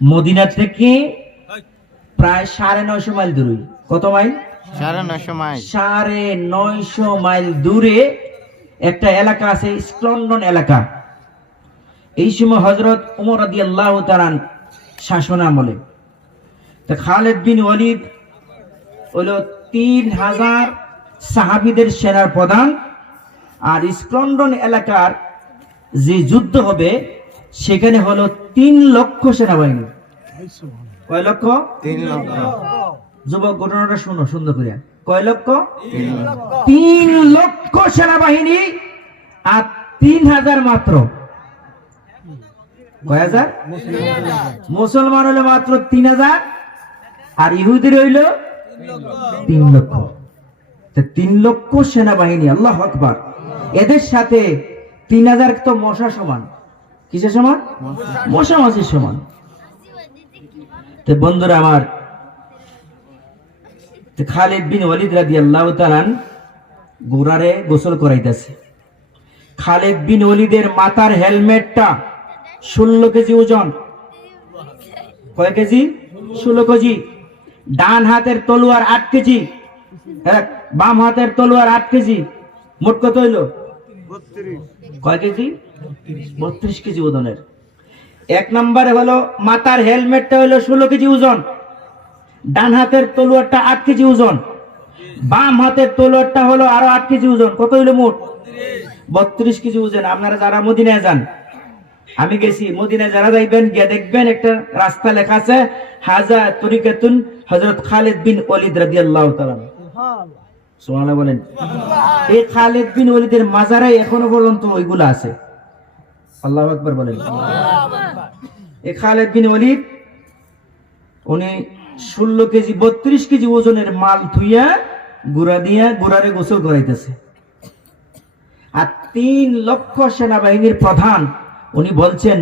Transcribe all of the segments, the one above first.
Medina থেকে প্রায় 950 mile দূরে। কত মাইল? 950 মাইল। 950 মাইল দূরে একটা এলাকা আছে, স্ক্লন্ডন এলাকা। এই সময় হযরত ওমর রাদিয়াল্লাহু তাআলা শাসন আমলে তো খালিদ বিন ওয়ালিদ হলো 3000 সাহাবীদের সেনার প্রধান। আর স্ক্লন্ডন এলাকার যে যুদ্ধ হবে সেখানে হলো 3 লক্ষ সেনাবাহিনী। কয় লক্ষ? 3 লক্ষ। যুবক ঘটনাটা শুনো সুন্দর করে। কয় লক্ষ? 3 লক্ষ সেনাবাহিনী আর 3000 মাত্র। কয় হাজার? মুসলমান হলো মাত্র 3000 আর ইহুদির হইল 3 লক্ষ। 3 লক্ষ সেনাবাহিনী, আল্লাহু আকবার। এদের সাথে 3000 তো মশা সমান। কিসের সমান? মশা মাছির সমান। তো বন্ধুরা আমার, খালিদ বিন ওয়ালিদ রাদিয়াল্লাহু তাআলা ঘোড়ারে গোসল করাইতেছে। খালিদ বিন ওয়ালিদের মাথার হেলমেটটা 16 কেজি ওজন। কয় কেজি? 16 কেজি। ডান হাতের তলোয়ার 8 কেজি, বাম হাতের তলোয়ার 8 কেজি। মোট কত হইল? 32। কয় কেজি? 32 কেজি ওজনের। এক নম্বরে হলো মাথার হেলমেটটা হলো 16 কেজি ওজন, ডান হাতের তলোয়ারটা 8 কেজি ওজন, বাম হাতের তলোয়ারটা হলো আরো 8 কেজি ওজন। কত হইলো মোট? 32 কেজি ওজন। আপনারা যারা মদিনায় যান, আমি গেছি মদিনায়, যারা যাইবেন গিয়ে দেখবেন একটা রাস্তা লেখা আছে হাজা তরিকাতুন হযরত খালিদ বিন ওয়ালিদ রাদিয়াল্লাহু তাআলা। সুবহানাল্লাহ বলেন। এই খালিদ বিন ওয়ালিদের মাজারে এখনো পর্যন্ত ওইগুলা আছে। আল্লাহু আকবার বলেন। এই খালিদ বিন ওয়ালিদ উনি 16 কেজি 32 কেজি ওজনের মাল থুইয়া ঘোড়ারে গোসল করাইতেছে। আর 3 লক্ষ সেনাবাহিনীর প্রধান উনি বলছেন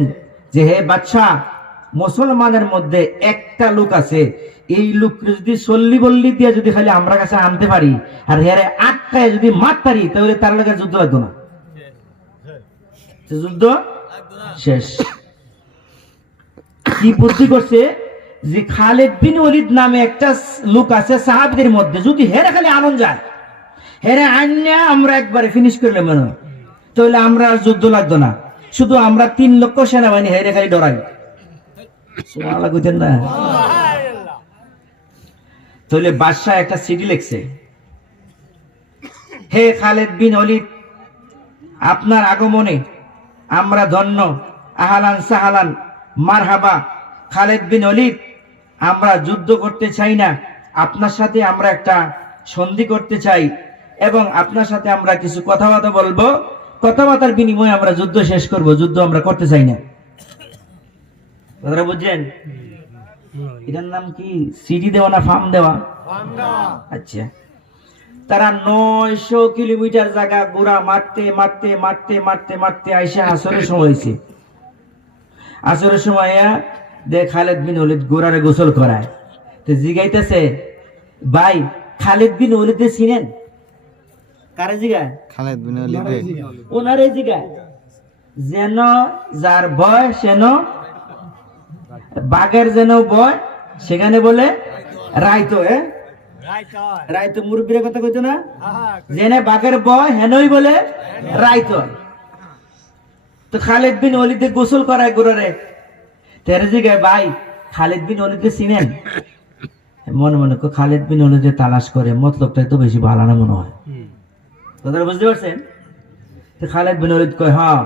যে হে বাদশাহ, মুসলমানের মধ্যে একটা লোক আছে, এই লোক যদি চল্লি বল্লি দিয়ে যদি খালি আমরা কাছে আনতে পারি আর হেরে আটকায় যদি মার পারি, তাহলে তার লগে যুদ্ধ লাগতো না। যুদ্ধ শেষ। কি বুদ্ধি করছে যে খালিদ বিন ওয়ালিদ নামে একটা লোক আছে সাহাবীদের মধ্যে, যদি হেরে খালি আনন্দ যায়, হেরে আন্যা আমরা একবারে ফিনিশ করলে মনে, তাহলে আমরা আর যুদ্ধ লাগতো না। শুধু আমরা 3 লক্ষ সেনাবাহিনী হেরে খালি ডরাই। সুবহানাল্লাহ কইতেন না? তাহলে বাদশা একটা চিঠি লিখছে, হে খালিদ বিন ওয়ালিদ, আপনার আগমনে আমরা ধন্য, আহলান সাহালান মারহাবা। খালিদ বিন ওয়ালিদ, আমরা যুদ্ধ করতে চাই না, আপনার সাথে আমরা একটা সন্ধি করতে চাই এবং আপনার সাথে আমরা কিছু কথাবার্তা বলবো, কথাবার্তার বিনিময়ে আমরা যুদ্ধ শেষ করব, যুদ্ধ আমরা করতে চাই না। কথাটা বুঝছেন? এটার নাম কি? সিডি দেওয়া না ফার্ম দেওয়া? আচ্ছা। তারা 900 কিলোমিটার জায়গা ঘোড়া মারতে মারতে মারতে মারতে মারতে আইসা আসরের সময় হয়েছে। আসরের সময় দেখ খালিদ বিন ওয়ালিদ ঘোড়ারে গোসল করায়। তো জিগাইতেছে, ভাই খালিদ বিন ওয়ালিদ চিনেন? কারে জিগায়? খালিদ বিন ওয়ালিদ। ওনারে জিগায়। যেন যার ভয় সেন বাঘের যেন ভয় সেখানে বলে রাইতো। রাইতো মুরব্বীর কথা কইতো না? জেনে বাঘের ভয় হেনই বলে রাইতো। তো খালিদ বিন ওয়ালিদ গোসল করায় ঘোড়ারে। তেরে জিগায়, ভাই খালিদ বিন ওয়ালিদ চিনেন? মনে মনে খালিদ বিন ওয়ালিদ তালাশ করে, মতলবটাই তো বেশি ভালো না মনে হয়। কথাটা বুঝতে পারছেন? তো খালিদ বিন ওয়ালিদ কয়, হ্যাঁ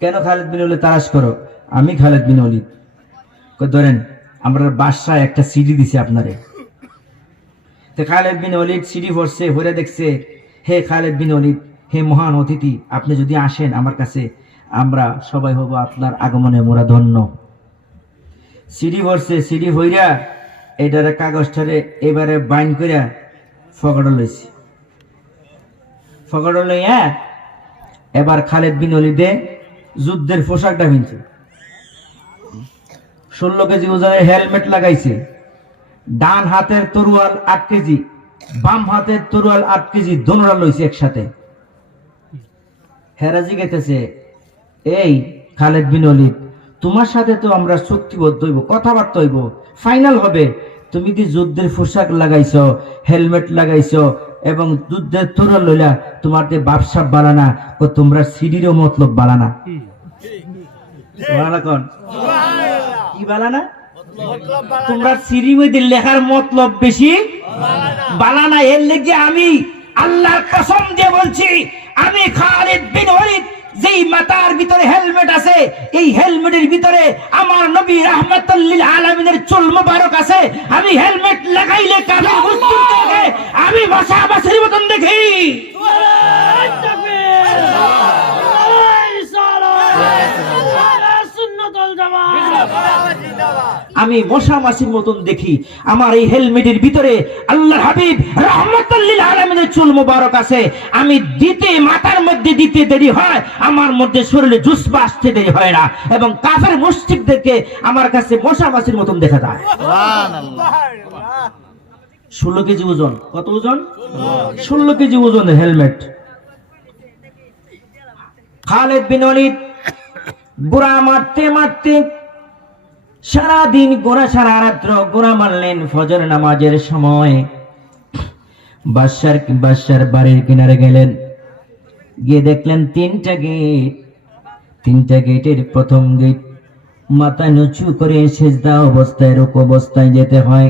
কেন খালিদ বিন ওয়ালিদ তালাশ করো? আমি খালিদ বিন ওয়ালিদ। ধরেন আমরা বাদশাহ একটা সিডি দিছে আপনারে। তো খালিদ বিন ওয়ালিদ সিডি পড়ছে, পড়ে দেখছে, হে খালিদ বিন ওয়ালিদ, হে মহান অতিথি, আপনি যদি আসেন আমার কাছে, আমরা সবাই হব আপনার আগমনে মোরা ধন্য। সিডি পড়ছে, সিডি হইরা এটারে কাগজটারে এবারে বাইন্ড কইরা ফকড় লইছে। ফকড় লইয়া এবার খালিদ বিন ওয়ালিদে যুদ্ধের পোশাকটা কিনছে। 16 কেজি ওজনের হেলমেট লাগাইছে, ডান হাতের তরোয়াল 8 কেজি, বাম হাতের তরোয়াল 8 কেজি, দোনোটা লইছে একসাথে। হেরা জিগাইতেছে, এই খালিদ বিন ওয়ালিদ, তোমার সাথে তো আমরা চুক্তিবদ্ধ হইব, কথাবার্তা হইব, ফাইনাল হবে। তুমি কি যুদ্ধের পোশাক লাগাইছো, হেলমেট লাগাইছো এবং যুদ্ধের তোরা লইলা, তোমার যে বাপসাপ বালানা ও তোমরা সিডিরও মতলব বালানা। কোন কি বালানা? তোমরা সিঁড়ির মধ্যে লেখার মতলব বেশি বালানা। এর লেগে আমি আল্লাহর কসম দিয়ে বলছি, আমি খালিদ বিন ওয়ালিদ যেই মাথার ভিতরে হেলমেট আছে, এই হেলমেটের ভিতরে আমার নবী রাহমাতুল লিল আলামিনের চুল মোবারক আছে। আমি হেলমেট লাগাইলে কাফের মুশরিকদেরকে আমি ভাষাভাষীর মতন দেখি। আমি মশা মাছির মতন দেখি। আমার এই হেলমেটের ভিতরে আল্লাহর হাবিব রাহমাতুল লিল আলামিনের চুল মোবারক আছে। আমি দিতে মাথার মধ্যে দিতে দেরি হয়, আমার মধ্যে শরীরে জুসবা আসতে দেরি হয় না, এবং কাফের মুশরিকদেরকে আমার কাছে মশা মাছির মতন দেখা যায়। সুবহানাল্লাহ। 16 কেজি ওজন। কত ওজন? 16 কেজি ওজন হেলমেট। খালিদ বিন ওয়ালিদ গোড়া মারতে মারতে সারাদিন গোড়া, সারা রাত্র গোড়া মারলেন। ফজর নামাজের সময় বাদশার বাড়ির কিনারে গেলেন, গিয়ে দেখলেন 3টা গেট। 3টা গেটের প্রথম গেট মাথা নিচু করে সেজদা অবস্থায়, রুকু অবস্থায় যেতে হয়।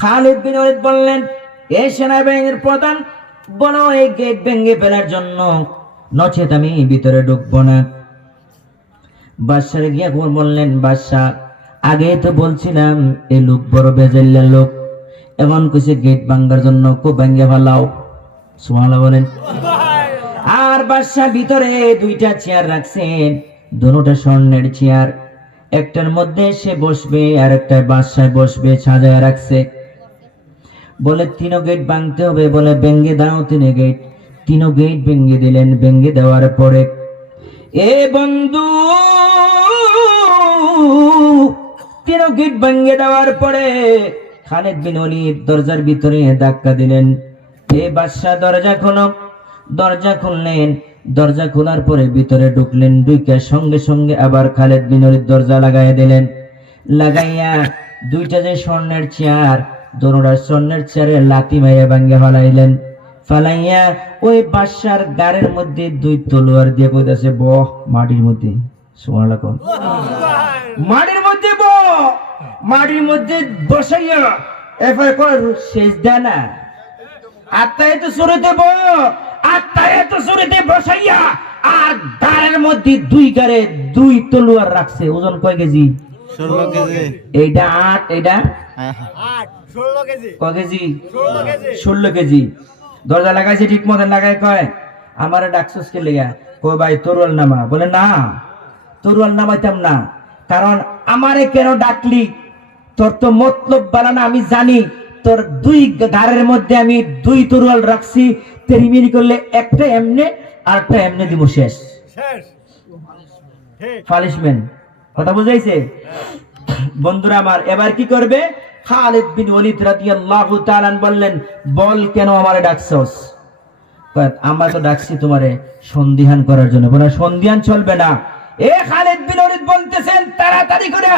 খালিদ বিন ওয়ালিদ বললেন, এ সেনাবাহিনীর প্রধান, বলো এই গেট ভেঙে ফেলার জন্য, নচেত আমি ভিতরে ঢুকবো না। বাদশাহ গিয়া বললেন, বাদশাহ আগে তো বলছিলাম এই লোক বড় বেজাল্লা লোক, এখন কইছে গেট ভাঙার জন্য, খুব ভেঙে ফেলাও। সুবহানাল্লাহ বলেন। আর বাদশাহ ভিতরে 2টা চেয়ার রাখছেন, দুটোটা স্বর্ণের চেয়ার। একটার মধ্যে সে বসবে আর একটা বাদশাহ বসবে, সাজায় রাখছে। বলে 3 গেট ভাঙতে হবে, বলে ভেঙে দাও 3 গেট। 3 গেট ভেঙে দিলেন। ভেঙে দেওয়ার পরে, এ বন্ধু, 3 গেট ভেঙে দেওয়ার পরে খালিদ বিন ওয়ালিদ দরজার ভিতরে ধাক্কা দিলেন, এ বাদশাহ দরজা খোলো। দরজা খুললেন। দরজা খোলার পরে ভিতরে ঢুকলেন। ঢুকে সঙ্গে সঙ্গে আবার খালিদ বিন ওয়ালিদ দরজা লাগাইয়া দিলেন। লাগাইয়া 2টা যে স্বর্ণের চেয়ার, দুটোটা স্বর্ণের চেয়ারে লাথি মাইয়া ভাঙ্গে ফেলাইলেন। ফালাইয়া ওই বাদশার গাড়ের মধ্যে 2 তলোয়ার দিয়ে কইতাছে, বহ মাটির মধ্যে। সুবহানাল্লাহ। মাটির মধ্যে মাটির মধ্যে বসাইয়া এরপরে কর সেজদা না, আত্মায়াত সূরাতে আত্মায়াত সূরাতে বসাইয়া আর গাড়ের মধ্যে 2 গাড়ে 2 তলোয়ার রাখছে। ওজন কয় কেজি? 16 কেজি। এইটা 8, এইটা 8 16 কেজি। কয় কেজি? 16 কেজি। 16 কেজি। দরজা লাগাইছে ঠিক মতন লাগায়, কয় আমারে ডাকছস কে লেগা? কয় ভাই তরোয়াল নামা। বলে না, তরোয়াল নামাইতাম না, কারণ আমারে কেন ডাকলি? তোর তো মতলব বালানা আমি জানি। তোর 2 গাড়ের মধ্যে আমি 2 তরোয়াল রাখছি, তেরিমিরি করলে একটা এমনে আর একটা এমনে দিব, শেষ। পানিশমেন্ট। কথা বুঝাইছে? বন্ধুরা আমার, এবার কি করবে? খালিদ বিন ওয়ালিদ রাদিয়াল্লাহু তাআলা বললেন, বল কেন আমারে ডাকছস? আমরা তো ডাকছি তোমারে সন্ধিহান করার জন্য। বলে সন্ধিহান চলবে না। এ খালিদ বিন ওয়ালিদ বলতেছেন, তাড়াতাড়ি করে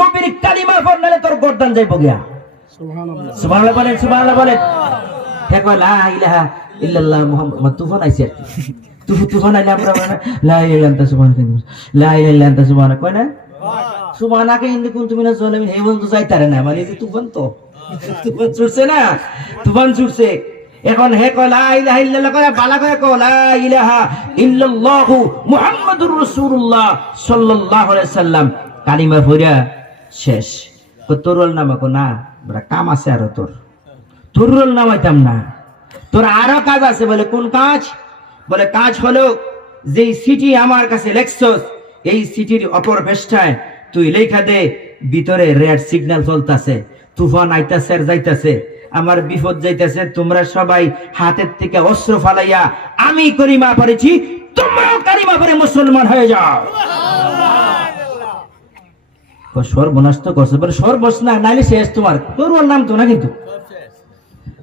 নবীর কালিমা পড়, নালে তোর গর্দান যাইবো গিয়া। সুবহানাল্লাহ। সুবহানাল্লাহ বলেন, সুবহানাল্লাহ বলেন। হে কয় লা ইলাহা ইল্লাল্লাহ মুহাম্মদ। তুফান আইছে, তুফান আইলে আমরা লা ইলাহা ইল্লা আনতা সুবহানাকা, লা ইলাহা ইল্লা আনতা সুবহানাকা কয় না? সুবহানাকা ইন্নী কুনতু মিনাজ জালিমিন। এই বন্ধু যাইতারে না, মানে যে তুফান, তো তুফান ছুটছে না, তুফান ছুটছে। এখন হে কয় লা ইলাহা ইল্লাল্লাহ, কয় বালা কয় কয় লা ইলাহা ইল্লাল্লাহু মুহাম্মাদুর রাসূলুল্লাহ সাল্লাল্লাহু আলাইহি সাল্লাম। কালিমা পড়া শেষ। কয় তরুল নামা। কয় না, বড় কাম আছে আর তোর, তরুল নামাইতাম না, তোর আরো কাজ আছে। বলে কোন কাজ? বলে কাজ হলো যেই সিটি আমার কাছে লেখছস, এই সিটির অপর পৃষ্ঠায় তুই লেখা দে, ভিতরে রেড সিগন্যাল চলতেছে, তুফান আইতাছে আর যাইতাছে, আমার বিপদ যাইতাছে, তোমরা সবাই হাতের থেকে অস্ত্র ফালাইয়া আমি কলিমা পড়েছি, তোমরাও কালিমা পড়ে মুসলমান হয়ে যাও। সর্বনাশ তো করছে। বলে সর্বনাশ না, নাইলে শেষ তোমার। তোর নাম তো না, কিন্তু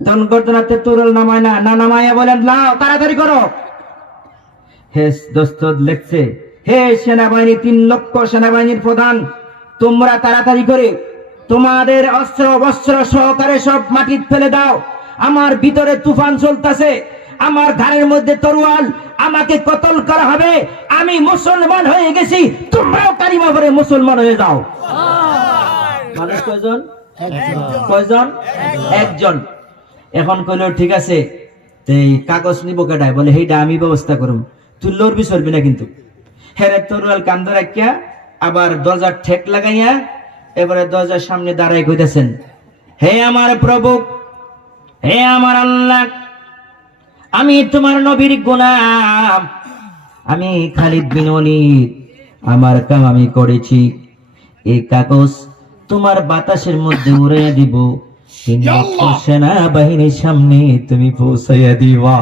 তখন গর্দনাতে তোরল নামায় না, না নামাইয়া বলেন লাও তাড়াতাড়ি করো। হেস দস্তদ লেখছে, হে সেনাবাহিনী, 3 লক্ষ সেনাবাহিনীর প্রধান, তোমরা তাড়াতাড়ি করে তোমাদের অস্ত্র বস্ত্র সহকারে সব মাটি ফেলে দাও। আমার ভিতরে তুফান চলতেছে, আমার ঘাড়ের মধ্যে তরোয়াল, আমাকে কতল করা হবে। আমি মুসলমান হয়ে গেছি, তোমরাও কালিমা পড়ে মুসলমান হয়ে যাও। মানুষ কয়জন? কয়জন? একজন। এখন কইলো ঠিক আছে, এই কাগজ নিব কেটায়? বলে এইটা আমি ব্যবস্থা করুম, তুই লড়বি সরবি না কিন্তু। হেরে তরোয়াল কান্দে রাখিয়া আবার দরজার ঠেক লাগাইয়া এবারে দরজার সামনে দাঁড়াই কইতেছেন, হে আমার প্রভু, হে আমার আল্লাহ, আমি তোমার নবীর গোলাম, আমি খালিদ বিন ওলীদ, আমার কাম আমি করেছি। এই কাগজ তোমার বাতাসের মধ্যে উড়াইয়া দিব, 3 লক্ষ সেনাবাহিনীর সামনে তুমি পৌঁছাইয়া দিবা।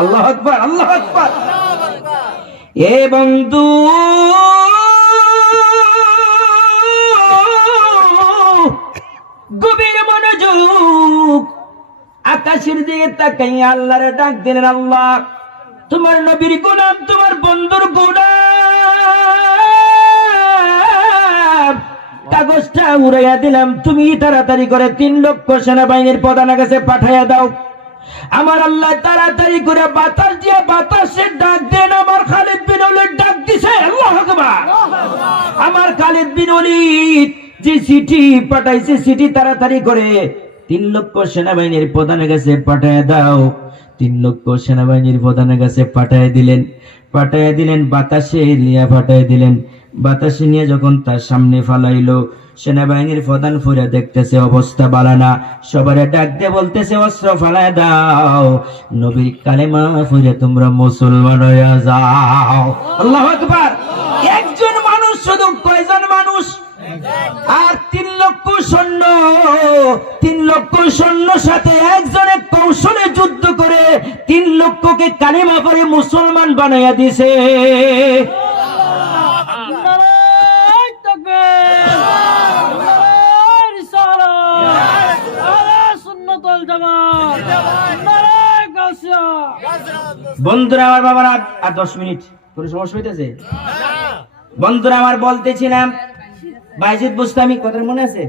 আল্লাহু আকবার, আল্লাহু আকবার। এ বন্ধু, গভীর মনোযোগ, আকাশের দিকে তাকাইয়া আল্লাহরে ডাক দিলেন, আল্লাহ, তোমার নবীর গোলাম, তোমার বন্ধুর গোলাম, কাগজটা উড়াইয়া দিলাম, তুমি তাড়াতাড়ি করে 3 লক্ষ সেনাবাহিনীর প্রধানের কাছে পাঠাইয়া দাও। আমার আল্লাহ তাড়াতাড়ি করে বাতাস দিয়ে বাতাসে ডাক দেন, আমার খালিদ বিন ওলীদ ডাক দিছে। আল্লাহু আকবার। আমার খালিদ বিন ওলীদ যে চিঠি পাঠাইছে, চিঠি তাড়াতাড়ি করে 3 লক্ষ সেনাবাহিনীর প্রধানের কাছে পাঠায় দাও। 3 লক্ষ সেনাবাহিনীর প্রধানের কাছে পাঠায় দিলেন, বাতাসে নিয়ে পাঠায় দিলেন। বাতাসে নিয়ে যখন তার সামনে ফালাইলো, সেনাবাহিনীর প্রধান ফুরে দেখতেছে অবস্থা বালানা, সবারে ডাক দিয়ে বলতেছে, অস্ত্র ফালায় দাও, নবীর কালেমা ফুরে তোমরা মুসলমান হয়ে যাও। আল্লাহু আকবার। একজন মানুষ, শুধু কয়জন মানুষ? আর 3 লক্ষ সৈন্য, 3 লক্ষ সৈন্যর সাথে একজনে কৌশলে যুদ্ধ করে 3 লক্ষকে কালিমা পড়ে মুসলমান বানাইয়া দিছে। বন্ধুরা আমার, বাবারা, আর 10 মিনিট, কোন সমস্যা হইতেছে? বন্ধুরা আমার, বলতেছিলাম বাইজিদ বুস্তামি, কথা মনে আছে?